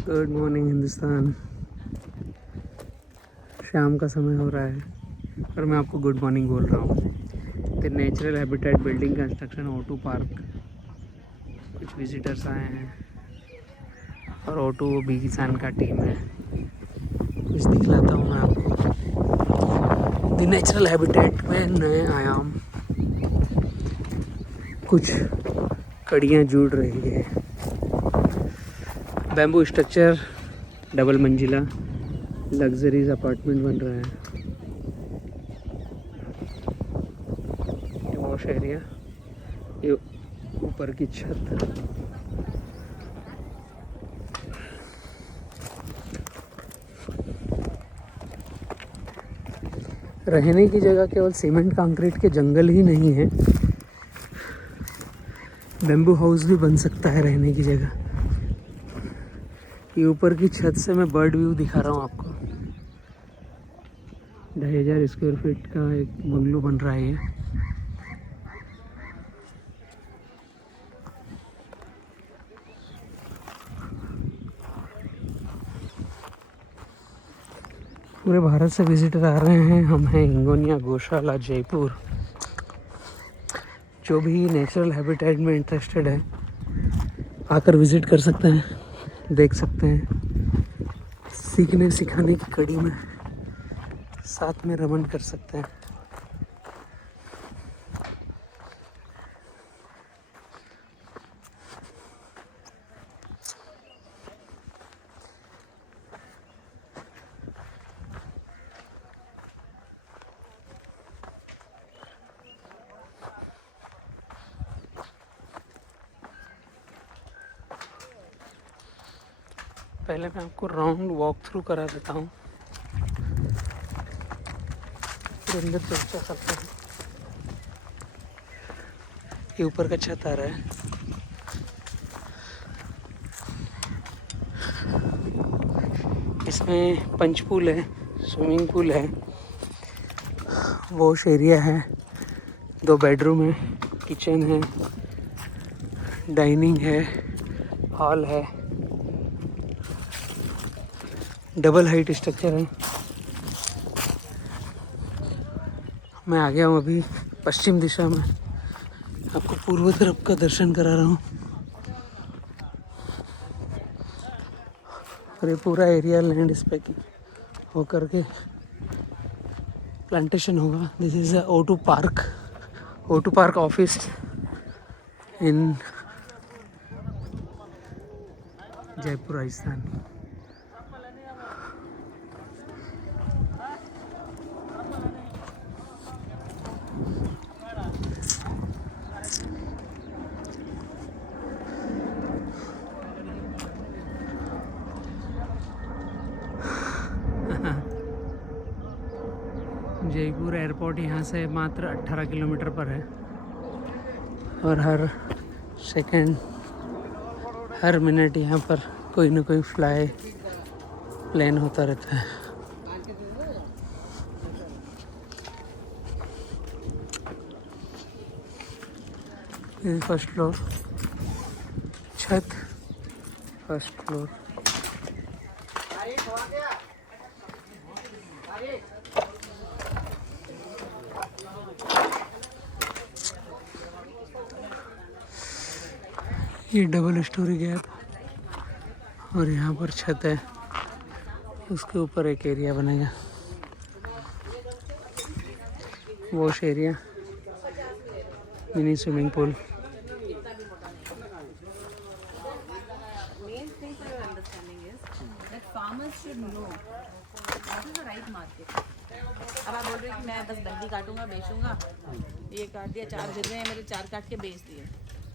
Good morning Hindustan. शाम का समय हो रहा है और मैं आपको गुड मॉर्निंग बोल रहा हूँ। The natural habitat building construction O2 park. कुछ विजिटर्स आए हैं और O2 भी किसान का टीम है। कुछ दिखलाता हूँ मैं आपको। द नेचुरल हैबिटेट में नए आयाम, कुछ कड़ियाँ जुड़ रही है। बैम्बू स्ट्रक्चर, डबल मंजिला लग्जरीज अपार्टमेंट बन रहा है। ये वॉश एरिया, ये ऊपर की छत। रहने की जगह केवल सीमेंट कंक्रीट के जंगल ही नहीं है, बैम्बू हाउस भी बन सकता है रहने की जगह। ये ऊपर की छत से मैं बर्ड व्यू दिखा रहा हूँ आपको। 2500 स्क्वायर फीट का एक बंगलो बन रहा है ये। पूरे भारत से विजिटर आ रहे हैं। हम हैं हिंगोनिया गौशाला जयपुर। जो भी नेचुरल हैबिटेट में इंटरेस्टेड है आकर विज़िट कर सकते हैं, देख सकते हैं। सीखने सिखाने की कड़ी में साथ में रमन कर सकते हैं। पहले मैं आपको राउंड वॉक थ्रू करा देता हूँ, फिर अंदर चर्चा करते हैं। ये ऊपर का छत आ रहा है। इसमें पंच पूल है, स्विमिंग पूल है, वॉश एरिया है, 2 बेडरूम है, किचन है, डाइनिंग है, हॉल है, डबल हाइट स्ट्रक्चर है। मैं आ गया हूँ अभी पश्चिम दिशा में, आपको पूर्व तरफ का दर्शन करा रहा हूँ। और ये पूरा एरिया लैंड इस पे होकर के प्लांटेशन होगा। This is O2 park, O2 park office in Jaipur Rajasthan. Jaipur airport यहाँ से मात्र 18 किलोमीटर पर है और हर सेकंड, हर मिनट यहाँ पर कोई ना कोई फ्लाई प्लेन होता रहता है। ये फर्स्ट फ्लोर, छत, फर्स्ट फ्लोर। ये डबल स्टोरी गैप और यहाँ पर छत है, उसके ऊपर एक एरिया बनेगा, wash area, mini swimming pool. अब आप बोल रहे हैं कि मैं बस बल्ली काटूंगा बेचूंगा, ये काट दिया, 4 गिर रहे हैं मेरे, 4 काट के बेच दिए,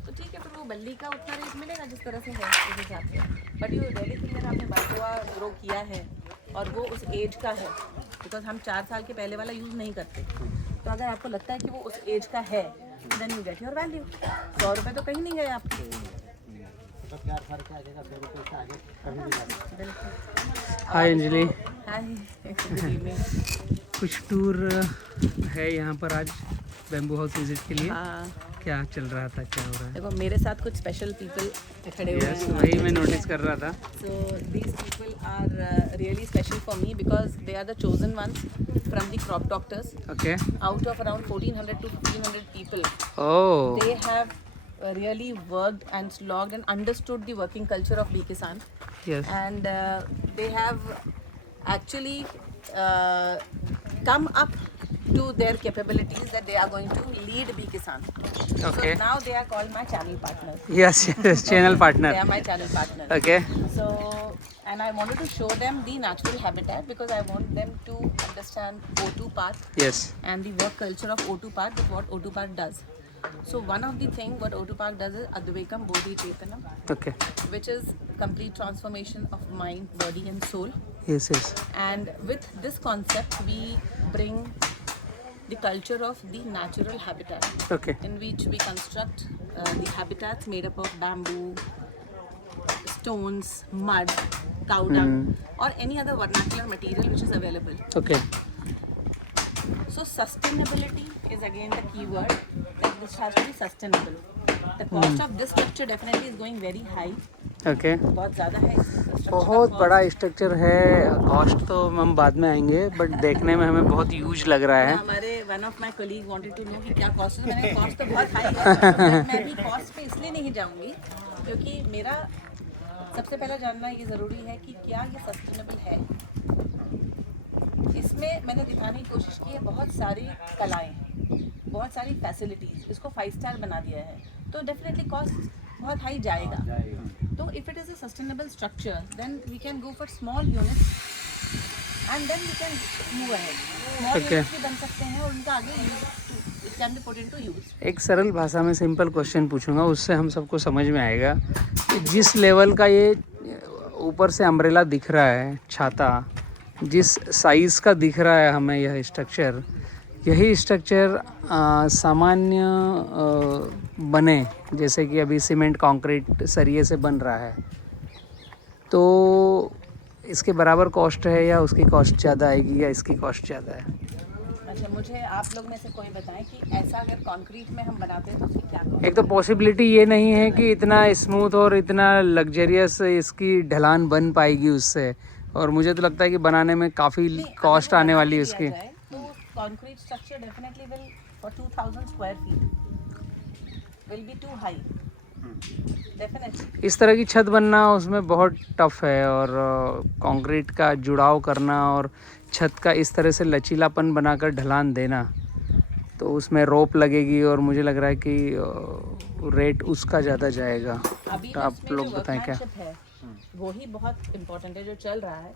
तो ठीक है, तो वो बल्ली का उतना रेट मिलेगा जिस तरह से है उस हिसाब से। बट ये डेली फिंगर आपने बारकोआ ग्रो किया है और वो उस एज का है, बिकॉज हम 4 साल के पहले वाला यूज़ नहीं करते। तो अगर आपको लगता है कि वो उस एज का है, then you get your value. 100 रुपये तो कहीं नहीं गए आपके। हाय अंजलि। हाय। कुछ टूर है यहाँ पर आज, बैम्बू हाउस विजिट के लिए। हाँ, क्या चल रहा था, क्या हो रहा है? देखो मेरे साथ कुछ स्पेशल पीपल खड़े हुए यस, हैं। वही मैं नोटिस कर रहा था। So these people are really special for me because they are the chosen ones from the crop doctors. Okay. Out of around 1400 to 1500 people, oh, they have really worked and slogged and understood the working culture of Bee Kisan, yes, and they have actually come up to their capabilities that they are going to lead Bee Kisan. Okay. So now they are called my channel partners. Yes, yes, channel They partner. are my channel partners. Okay, So, and I wanted to show them the natural habitat because I want them to understand O2 Park yes, and the work culture of O2 Park, that what O2 Park does. So one of the thing what O2 Park does is Advaikam Bodhi Chetanam, okay, which is complete transformation of mind, body and soul. Yes, yes, And with this concept, we bring the culture of the natural habitat, okay, in which we construct the habitats made up of bamboo, stones, mud, cow dung, or any other vernacular material which is available. Okay, So sustainability is again the key word. That this has to be sustainable. The cost of this structure definitely is going very high. Okay. बहुत ज़्यादा है इसका structure का बहुत cost. बड़ा structure है, cost तो हम बाद में आएंगे, बट देखने में हमें बहुत यूज लग रहा है। हमारे one of my colleague wanted to know कि क्या कॉस्ट है। मैंने कॉस्ट तो बहुत हाई है, but मैं भी कॉस्ट पे इसलिए नहीं जाऊंगी क्योंकि मेरा सबसे पहले जानना ये ज़रूरी है कि क्या ये सस्टेनेबल है। इसमें मैंने दिखाने की कोशिश की है बहुत सारी कलाएं, बहुत सारी फैसिलिटीज़, इसको 5 स्टार बना दिया है, तो डेफिनेटली कॉस्ट बहुत हाई जाएगा। तो if it is a sustainable structure then we can go for small units and then we can move ahead. Small Okay. Units भी बन सकते हैं और उनका आगे use it can be put into use. एक सरल भाषा में सिंपल क्वेश्चन पूछूंगा, उससे हम सबको समझ में आएगा कि जिस लेवल का ये ऊपर से अम्ब्रेला दिख रहा है, छाता, जिस साइज़ का दिख रहा है हमें यह स्ट्रक्चर, यही स्ट्रक्चर सामान्य बने, जैसे कि अभी सीमेंट कंक्रीट सरिये से बन रहा है, तो इसके बराबर कॉस्ट है या उसकी कॉस्ट ज़्यादा आएगी या इसकी कॉस्ट ज़्यादा है? अच्छा, मुझे आप लोग में से कोई बताएं कि ऐसा अगर कंक्रीट में हम बनाते हैं तो उसकी क्या कॉस्ट? एक तो पॉसिबिलिटी ये नहीं है कि इतना स्मूथ और इतना लग्जरियस इसकी ढलान बन पाएगी उससे, और मुझे तो लगता है कि बनाने में काफ़ी कॉस्ट आने वाली है उसकी। तो concrete structure definitely will for 2000 square feet will be too high definitely. इस तरह की छत बनना उसमें बहुत टफ है, और कंक्रीट का जुड़ाव करना और छत का इस तरह से लचीलापन बनाकर ढलान देना, तो उसमें रोप लगेगी और मुझे लग रहा है कि रेट उसका ज़्यादा जाएगा। अभी तो आप लोग बताएं क्या? है वो ही बहुत इम्पोर्टेंट है जो चल रहा है,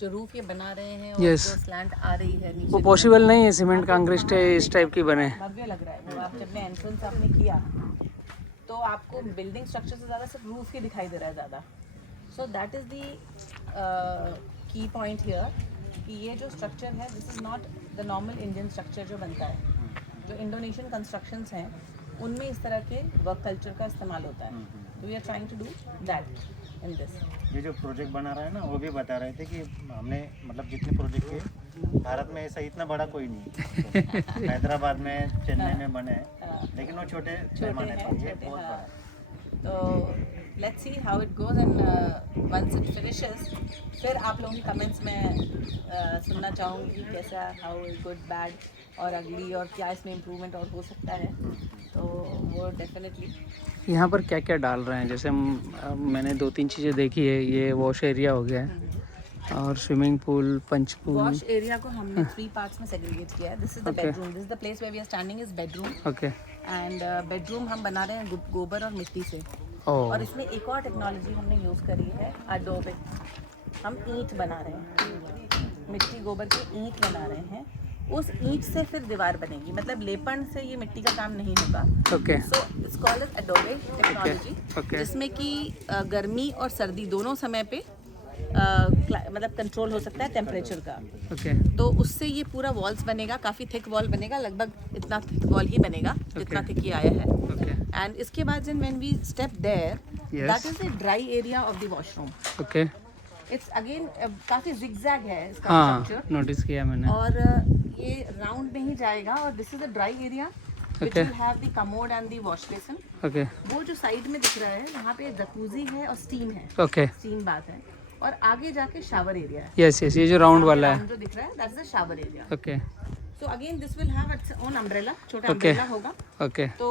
जो रूफ ये बना रहे हैं और Yes. जो स्लैंट आ रही है नीचे, वो पॉसिबल नहीं है सीमेंट कंक्रीट इस टाइप की बने। भव्य लग रहा है। वो आप जब एंट्रेंस आपने किया तो आपको बिल्डिंग स्ट्रक्चर से ज़्यादा सिर्फ रूफ ही दिखाई दे रहा है ज़्यादा। सो दैट इज़ दी की पॉइंट हियर कि ये जो स्ट्रक्चर है this is not the normal Indian structure जो बनता है। जो इंडोनेशियन कंस्ट्रक्शंस हैं उनमें इस तरह के वर्क कल्चर का इस्तेमाल होता है। तो we are trying to do that in this. ये जो प्रोजेक्ट बना रहा है ना, वो भी बता रहे थे कि हमने मतलब जितने प्रोजेक्ट किए भारत में ऐसा इतना बड़ा कोई नहीं है। तो हैदराबाद में, चेन्नई में बने हैं, लेकिन वो छोटे पैमाने पर, ये बहुत बड़ा है। तो let's see how it goes and once it finishes फिर आप लोगों की कमेंट्स में सुनना चाहूँगी कि कैसा, हाउ गुड, बैड और अगली, और क्या इसमें इम्प्रूवमेंट और हो सकता है। तो वो डेफिनेटली यहाँ पर क्या क्या डाल रहे हैं, जैसे मैंने 2-3 चीज़ें देखी है, ये वॉश एरिया हो गया है और swimming pool, punch pool. Wash area को हमने 3 पार्ट्स में सेग्रीगेट किया है। This is the Okay. Bedroom, this is the place where we are standing is bedroom, okay, and bedroom हम बना रहे हैं गोबर और मिट्टी से। ओह, और इसमें एक और टेक्नोलॉजी हमने यूज़ करी है, अडोबे। हम ईंट बना रहे हैं, मिट्टी गोबर की ईंट बना रहे हैं, उस ईंट से फिर दीवार बनेगी। मतलब लेपन से ये मिट्टी का काम नहीं होगा। Okay, so it's called as adobe technology, okay. जिसमें कि गर्मी और सर्दी दोनों समय पे मतलब कंट्रोल हो सकता है टेम्परेचर का। ओके, तो उससे ये पूरा वॉल्स बनेगा, काफ़ी थिक वॉल बनेगा, लगभग इतना थिक वॉल ही बनेगा जितना थिक ये आया है। ओके, एंड इसके बाद when we step there, Yes. That is the dry area of the washroom. Okay, it's again काफ़ी जिगजैग है इसका हाँ, स्ट्रक्चर, नोटिस किया मैंने। और ये राउंड में ही जाएगा, और this is the dry area which Okay. will have the commode and the wash basin. Okay वो जो साइड में दिख रहा है वहाँ पे जकूजी है और स्टीम है, ओके स्टीम बात है, और आगे जाके शावर एरिया है। यस यस, ये जो राउंड वाला है। Round जो दिख रहा है that's the shower area. Okay so again this will have its own umbrella, छोटा Okay. अम्ब्रेला होगा, ओके तो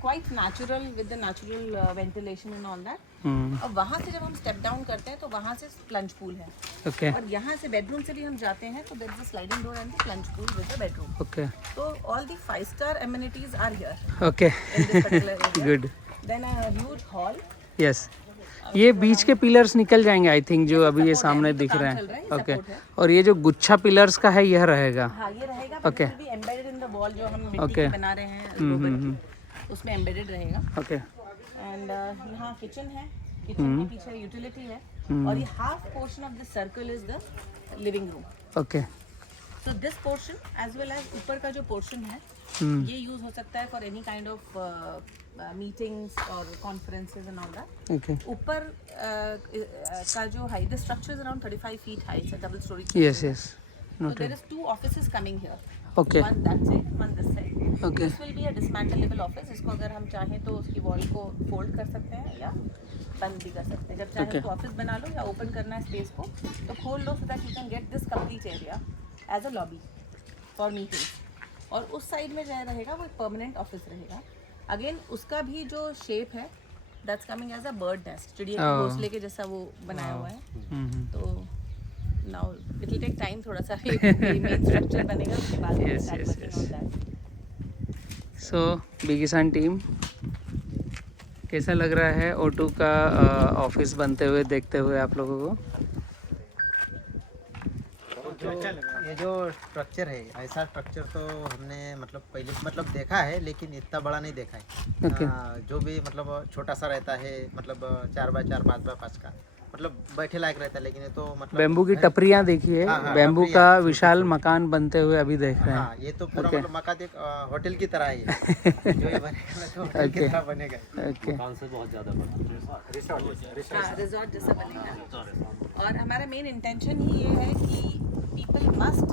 quite natural with the natural ventilation and all that. Hmm और वहाँ से जब हम स्टेप डाउन करते हैं तो वहाँ से प्लंज पूल है, ओके और यहाँ से बेडरूम से भी हम जाते हैं तो there is a sliding door and the plunge pool with the bedroom. Okay तो all the 5-star amenities are here okay in this particular area. Good Then a huge hall. Yes. ये बीच के पिलर्स निकल जाएंगे I think, जो अभी ये support सामने है, दिख काम रहे चल रहा है, हैं। ये ओके, support है। और ये जो गुच्छा पिलर्स का है यह रहेगा। हाँ ये रहेगा, Okay. but it will be embedded in the wall जो हम मिट्टी Okay. की बना रहे हैं गोबर की, उसमें embedded रहेगा। ओके एंड यहाँ किचन है, किचन के पीछे यूटिलिटी है, और ये half portion of this circle is the living room. Okay so this portion as well as ऊपर का जो पोर्शन है ये यूज हो सकता है for any kind of meetings और conferences and all that. Okay ऊपर का जो height, the structure is around 35 feet high, it's a double storey. Yes yes So there is 2 offices coming here. Okay One that side, one this side. Okay. This will be a dismantleable office. इसको अगर हम चाहें तो उसकी wall को fold कर सकते हैं या बंद भी कर सकते हैं। जब चाहे Okay. उसको ऑफिस बना लो या ओपन करना है स्पेस को तो खोल लो, so that you can get this complete area as a lobby for meetings. और उस साइड में जो रहेगा वो परमानेंट ऑफिस रहेगा। अगेन उसका भी जो शेप है that's coming as a bird nest, चिड़िया के Oh. घोंसले के जैसा वो बनाया हुआ है। हम्म तो now it will take time, थोड़ा सा मेन स्ट्रक्चर बनेगा उसके बाद Yes, start yes, working yes. on that. So big किसान टीम, कैसा लग रहा है O2 का ऑफिस बनते हुए, देखते हुए आप लोगों को? ये जो स्ट्रक्चर है, ऐसा स्ट्रक्चर तो हमने मतलब पहले देखा है, लेकिन इतना बड़ा नहीं देखा है। Okay. जो भी मतलब छोटा सा रहता है, मतलब 4x4 5x5 का, मतलब बैठे लायक रहता है, लेकिन ये तो मतलब बेम्बू की टपरियाँ देखिए, हाँ, हाँ, बेम्बू टपरियाँ, का विशाल मकान बनते हुए अभी देख रहे हाँ, हैं। ये तो पूरा Okay. मतलब मकान एक होटल की तरह ही है। जो ये बनेगा ना, तो होटल की Okay. तरह बनेगा। ओके हाँ, रिजॉर्ट जैसा बनेगा। और हमारा मेन इंटेंशन ही ये है कि people must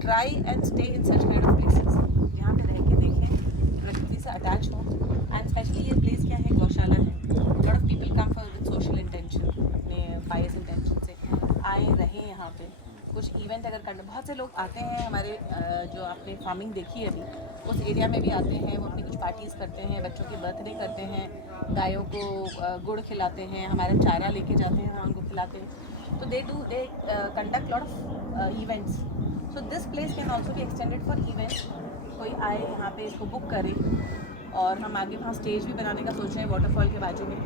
try and stay in such kind of places, यहाँ पे रह के देखें, प्रकृति से अटैच हो। एंड स्पेशली ये प्लेस क्या है, गौशाला है। Lot of people come for with social intention, अपने पायस इंटेंशन से आए रहें यहाँ पे। कुछ इवेंट अगर करना, बहुत से लोग आते हैं हमारे जो आपने फार्मिंग देखी है अभी, उस एरिया में भी आते हैं, वो अपनी कुछ पार्टीज़ करते हैं, बच्चों के बर्थडे करते हैं, गायों को गुड़ खिलाते हैं, हमारा चारा लेके जाते हैं, उनको खिलाते हैं। तो they conduct lot of events. So this place can also be extended for events. कोई आए यहाँ पे, इसको बुक करे, और हम आगे वहाँ स्टेज भी बनाने का सोच रहे हैं वाटरफॉल के बाजू में।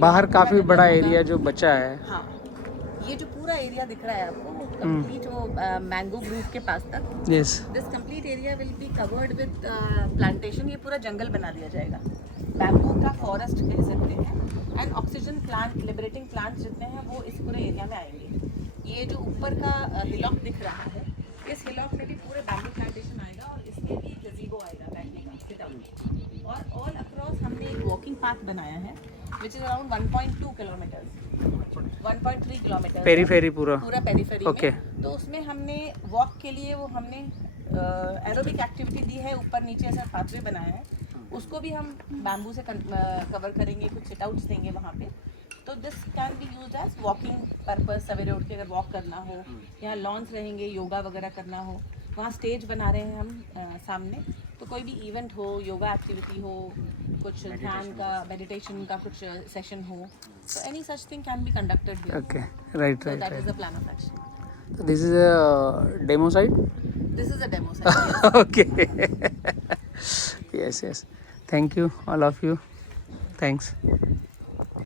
बाहर पूरा काफ़ी बड़ा develop होगा। एरिया जो बचा है। हाँ, ये जो पूरा एरिया दिख रहा है आपको, कंप्लीट वो मैंगो ग्रूव के पास तक, yes this complete area will be covered with plantation. ये पूरा जंगल बना दिया जाएगा, बैम्बू का फॉरेस्ट कह सकते हैं। And oxygen plant, liberating plant जितने हैं वो इस पूरे एरिया में आएंगे। ये जो ऊपर का हिलॉक दिख रहा है, इस हिलॉक में भी पूरे बैम्बू प्लांटेशन आएगा, और इसमें भी गज़ीबो आएगा बैठने का, सिट आउट। और ऑल अक्रॉस हमने एक वॉकिंग पाथ बनाया है which is around 1.2 kilometres, 1.3 kilometre periphery पूरा। पूरा पेरीफेरी Okay. में। तो उसमें हमने वॉक के लिए वो हमने एरोबिक एक्टिविटी दी है, ऊपर नीचे ऐसा पाथवे बनाया है, उसको भी हम बैम्बू से कवर करेंगे, कुछ सिट आउट्स देंगे वहाँ पे। तो this can be use as walking purpose. सवेरे उठ के अगर वॉक करना हो, यहाँ लॉन्स रहेंगे, योगा वगैरह करना हो, वहाँ स्टेज बना रहे हैं हम सामने, तो कोई भी इवेंट हो, योगा एक्टिविटी हो, कुछ ध्यान का, मेडिटेशन का कुछ सेशन हो, तो any such thing can be conducted here. Okay right So right that is right. the plan of action. तो this is a demo site. This is a demo site. Okay yes yes, thank you all of you, thanks.